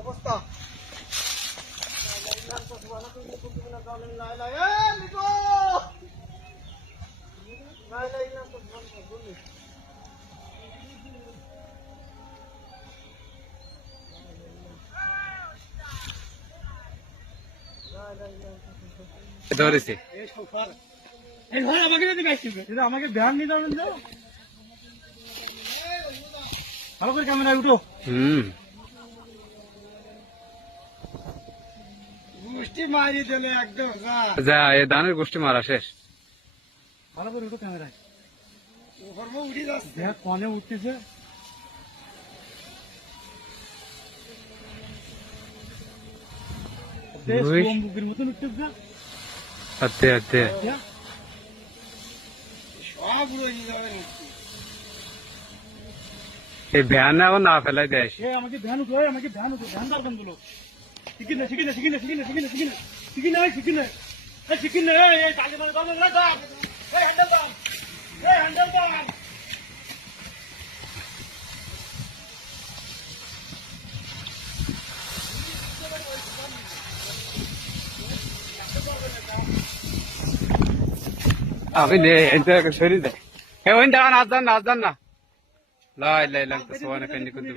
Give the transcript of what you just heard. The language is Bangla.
অবস্থা ধরেছে আমাকে ধ্যান নিতে হবে ভালো করে ক্যামেরায় উঠো। গোষ্ঠী মারি দিলে একদম যা এ ধানের গোষ্ঠী মারা শেষ। ভালো করে উঠো ক্যামেরায় উঠে যাচ্ছে কনে উঠতেছে বুকের মতন উঠতেছে আচ্ছা আচ্ছা সব রয়ে যাবে এই ভ্যান এখন না ফেলাই দেয়। আমাকে ধ্যান উঠো আমাকে ধ্যান উঠো ধ্যান দরকার বলো শিখি না শিখি না শিখি না শিখি না শিখি না শিখি না শিখি না শিখি না শিখি না হ্যান্ডেল দাও হ্যান্ডেল দাও আমি শরীর দেয় ওই নাচ যান না লাই লাই লাগতেছে অনেক কান্দি করতে